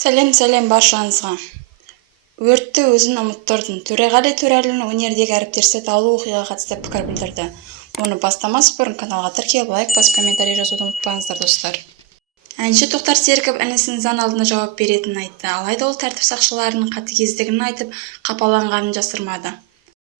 Сәлем баршаңызға. Өртті өзін ұмыттырдың. Төреғали Төреәлінің өнердегі әріптесі даулы оқиғаға қатысты пікір білдірді. Оны бастамас бұрын каналға тіркеліп, лайк басып, комментарий жазуды ұмытпаңыздар, достар. Әнші Тоқтар Серіков інісінің заң алдында жауап беретінін айтты. Алайда ол тәртіп сақшыларының қатыгездігін айтып, қапаланғанын жасырмады.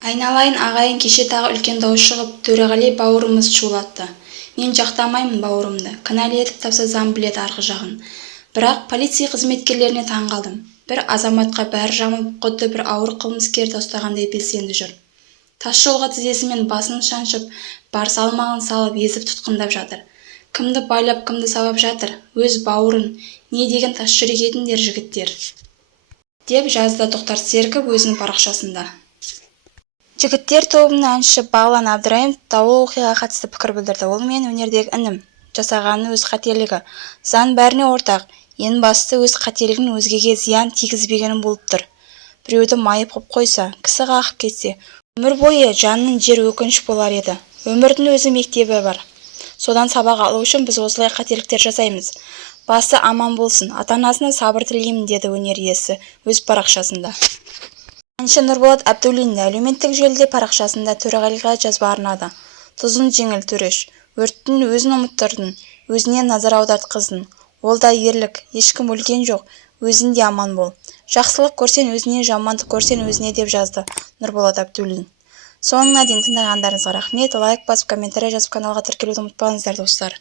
Айналайын ағайын, кеше тағы үлкен дауыс шығып, Төреғали бауырымыз шулатты. Мен жақтамаймын бауырымды. Кінәлі етіп тапса заң біледі арғы жағын. Бірақ полиция қызметкерлеріне таңғалдым. Бір азаматқа бәрі жамылып, құдды бір ауыр қылмыскерді ұстағандай белсенді жүр. Тас жолға тізесімен басын шаншып, бар салмағын салып, езіп тұтқындап жатыр. Кімді байлап, кімді сабап жатыр? Өз бауырын. Не деген тас жүрек едіңдер, жігіттер? Деп жазды Тоқтар Серіков өзінің парақшасында. Жігіттер тобының әнші Бағлан Әбдірайымов даулы оқиғаға қатысты пікір білдірді. Ол мен өнердегі інім. Жасағаны өз қателігі. Заң бәріне ортақ. Ең басты өз қателігін өзгеге зиян тигізбегені болып тұр. Біреуді майып қып қойса, кісі қағып кетсе, өмір бойы жанның жер өкініш болар еді. Өмірдің өзі мектебі бар. Содан сабақ алу үшін біз осылай қателіктер жасаймыз. Басы аман болсын, ата-анасына сабыр тілеймін, деді өнер иесі өз парақшасында. Әнші Нұрболат Әбдуллин әлеуметтік желіде парақшасында Төреғалиға жазба арнады. Тұзын жеңіл Төреш, өрттің өзін ұмыттырдың, өзіне назар аудартқыздың. Ол да ерлік, ешкім өлген жоқ, өзің де аман бол. Жақсылық көрсен өзіне, жамандық көрсен өзіне, деп жазды Нұрболат Әбдуллин. Соңына дейін тыңдағандарыңызға рахмет. Лайк басып, комментарий жазып, каналға тіркелуді ұмытпаңыздар, достар.